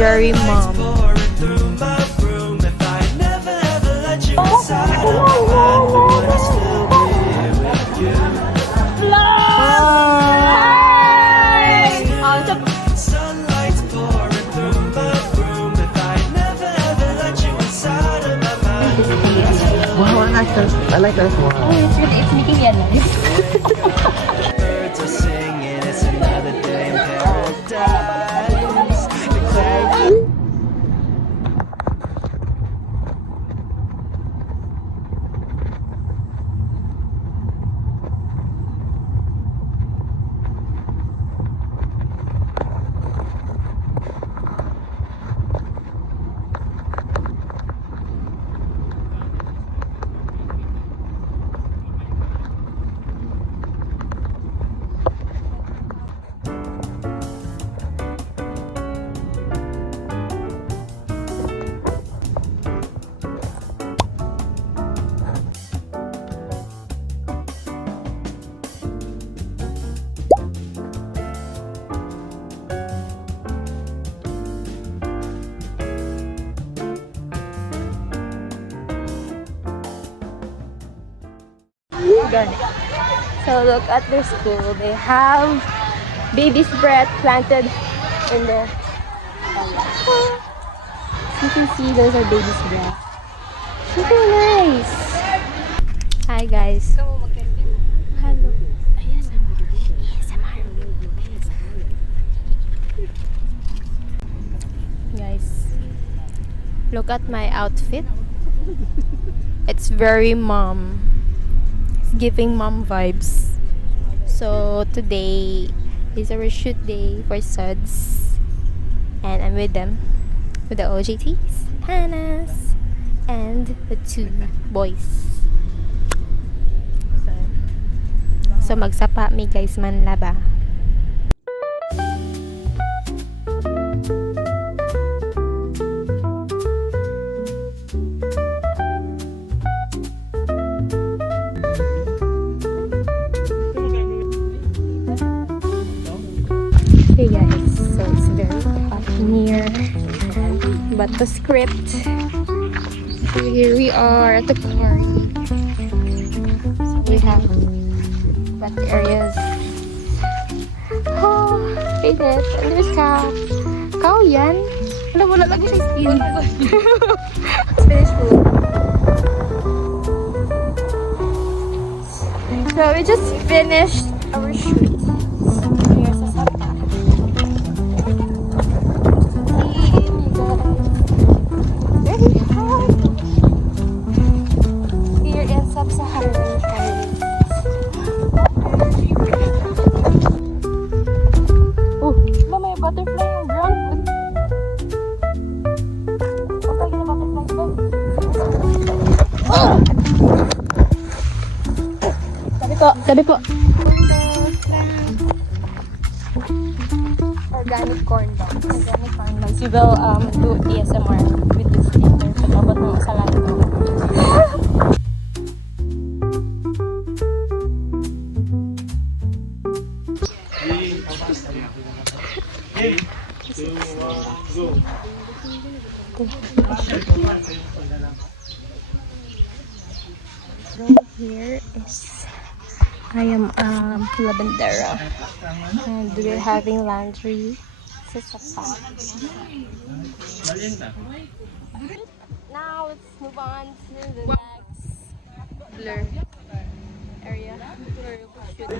very mom. Wow, I like this one. Oh, it's making me alive. Birds are singing, it's another day in paradise. Declare So look at their school. They have baby's breath planted in the. You can see those are baby's breath. Super nice. Hi guys. Hello. Guys, look at my outfit. It's very mom. Giving mom vibes. So today is our shoot day for Suds, and I'm with them, with the OJTs, Hannahs, and the two boys. So magsapa mi guys man laba. Hey guys, so it's very hot in here, but the script. So here we are at the park. So we have wet areas. Oh, hey this, and there's cow. Cow yan? Wala lagi sa skin. Finish food. So we just finished our shoot. Sabi po. Organic corn dogs. Organic corn dogs. You will do ASMR with this later. Pag-abot ng salad ko. Here is I am Lavendera, and we're having laundry sa sapa. Now let's move on to the next blur area where we'll shoot.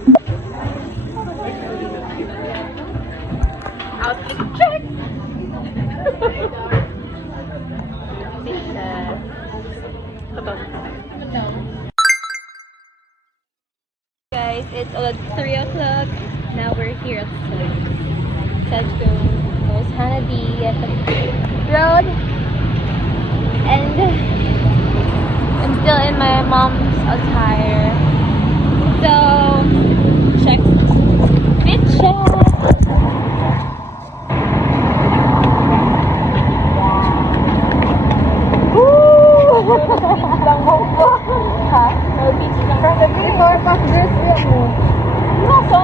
Outfit check. Guys, it's already 3 o'clock. Now we're here at Sedgwick. There's Hanabi at the road. And I'm still in my mom's attire. So, check picture. Lang mo po. Ha? Beach lang. Sabi mo, passengers yun mo. Nasa?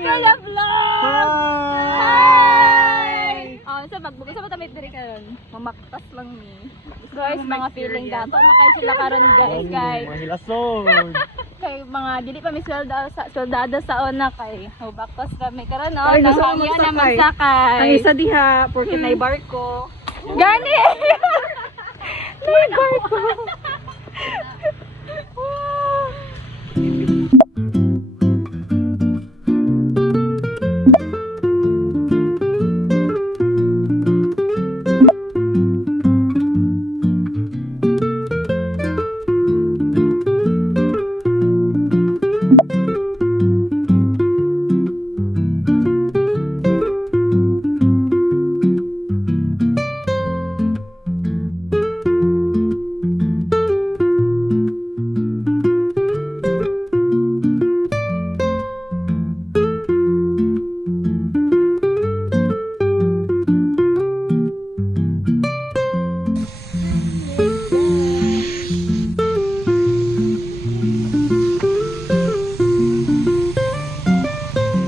Kaya vlog! Hi! Oh, sa magbukas sa tamit diri karon. Mamaktas lang ni. Guys, mga feeling dato na kay sila karon guys. Mahilasod. Kay mga dili pa may soldado sa una kay baktas kami karon no. Ay, gusto ko Nangangya na magsakay. magsakay. Ang isa diha, porque may barko. Gani! May barko.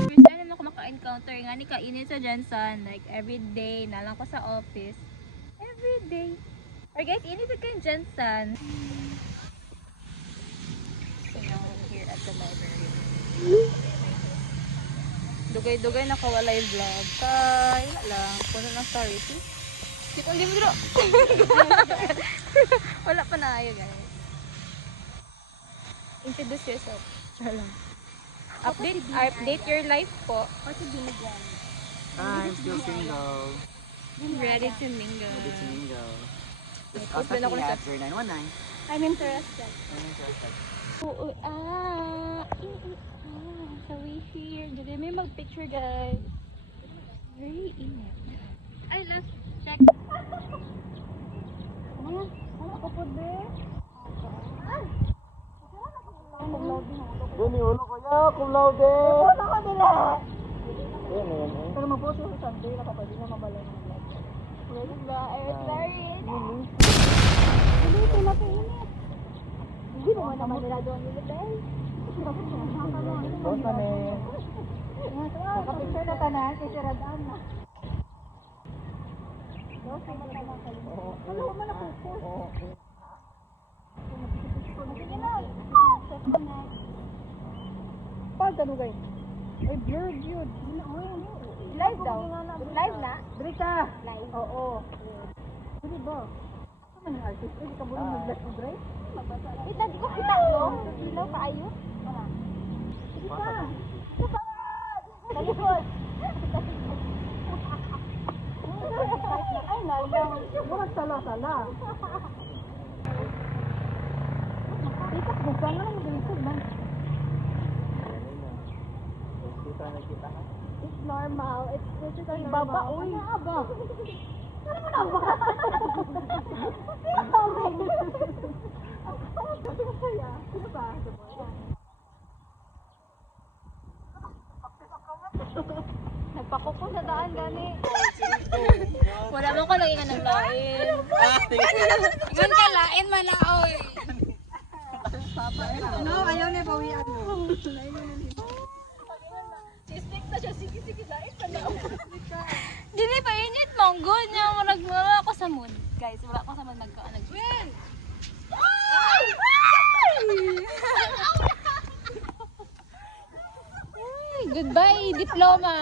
First time na ako maka-encounter nga ni kainit sa Jensen, like every day na lang ko sa office. Every day. Or guys, init sa kayong Jensen. So now we're here at the library. Dugay-dugay na kawalay vlog. Kay, wala lang. Puno ng story. See? Di ko libro. Wala pa na ayo guys. Introduce yourself. Char lang. Update your life po. Kasi binigyan. I'm still single. Ready to mingle. Ready to mingle. Just Tapos contact ako me na at 0919. I'm interested. I'm interested. Oo, so we here. Dili may mag-picture guys. Very init. Ay, last check. Ano ako po be? Dini, ulo ko ya, cum laude. Ulo ko nila. Yan, yan, yan. Pero mabuti sa Sunday, nakapwede na mabalay ng vlog. Where's the airplane? Hindi na kainit. Hindi naman naman nila doon nila guys. Boss na ni. Nakapicture na ka na, kay Siradaan na. Ano mo na po? Sige na. Pag ano guys? Ay, blurred yun. Live daw. Live na? Drika! Live. Oo. Hindi ba? Ano yung artist? Hindi ka muna mag-bless mo, Dre? Kita di ko kita no. Ilaw kaayo. Sige pa! Talikod. Ay, nalang. Murag sala-sala. Ikat mo ka nga mag-record man. Kita na kita ha. It's normal. This is a normal. Baba, uy. Aba. Ano mo na ba? Sino ba? Nagpakuko sa daan gani. Wala mo ko lagi ka ng lain. Ingon ka lain man na oy. No, ayaw na bawian mo. Chismic na siya. Sige, lain pa na. Dili pa init monggol niya. Wala ako sa mood. Guys, wala ako sa mood nagka-anag. Win! Goodbye, diploma!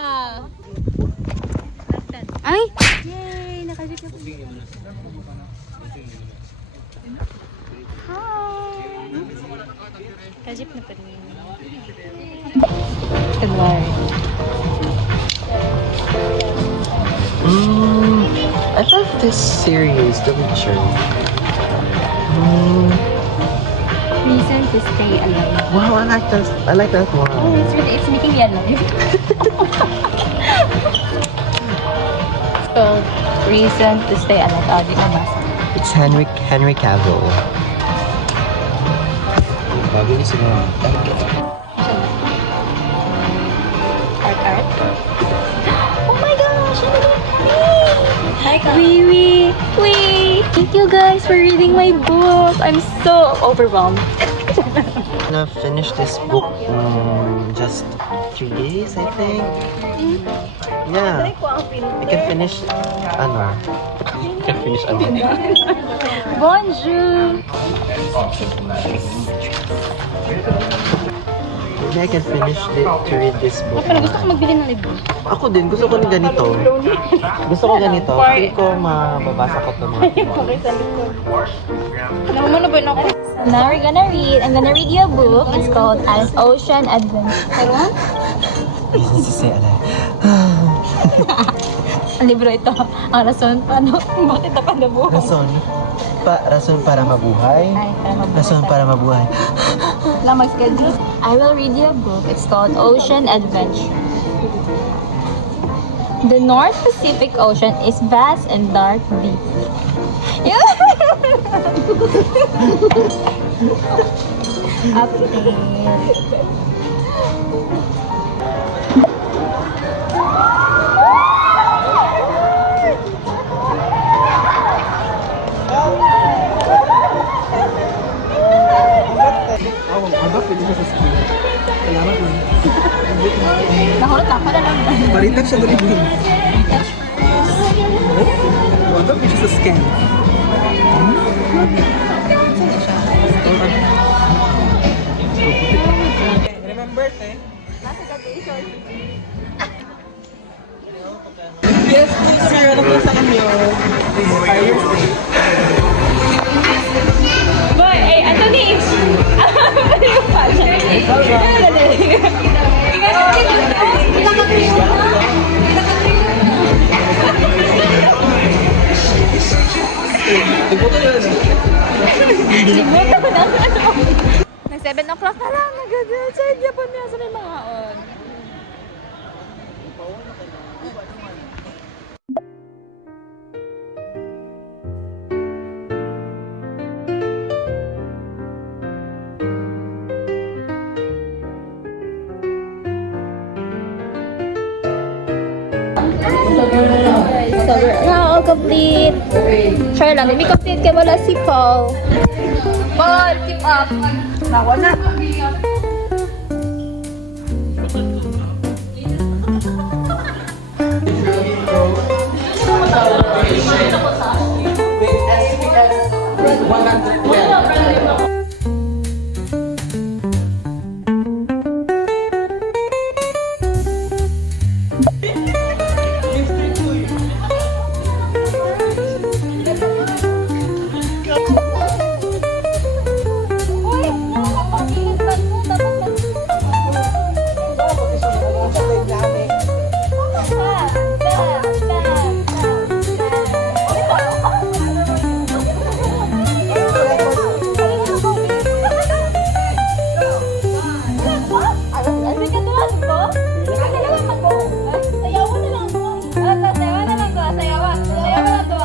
Ay! Yay! Nakajip na po. Hi! Kajip na pa rin. Goodbye. I thought this series, The Witcher. Reason to stay alive. Wow, I like that one. Oh, it's making me alive. So, reason to stay alive. Oh, di ko basa. It's Henry Cavill. Bago ni sila. Art. Oh my gosh! Hi, Wee! Thank you guys for reading my book. I'm so overwhelmed. gonna finish this book just 3 days, I think. Yeah. I can finish ano. I can finish ano. Bonjour! Maybe I can finish to read this book. Pero gusto ko magbili ng libro. Ako din, gusto ko ng ganito. Gusto ko ganito. Feel ko mababasa ko ito mga. Now we're gonna read. I'm gonna read you a book. It's called An Ocean Adventure. Sisi, ano? Ang libro ito. Ang rason paano bakit ako nabuhay. Rason para mabuhay. Ay, para mabuhay. Rason para mabuhay. Lang mag-schedule. I will read you a book. It's called Ocean Adventure. The North Pacific Ocean is vast and dark deep. Up there. Salamat man. Nahulot na pala lang. Balitak siya dali din. Wala pa siya sa scan. Remember, te? Yes, sir. Ano po sa inyo? Boy, hey, Anthony! Ano yung pala? Sibuto ko na ano. Nag 7 o'clock na lang. Nag-outside Japan niya sa may mga on. So we're now all complete. Try lang, hindi complete kaya wala si Paul. Paul, keep up. Nawa na. Sayawan na lang to, sayawan. Sayawan na lang to.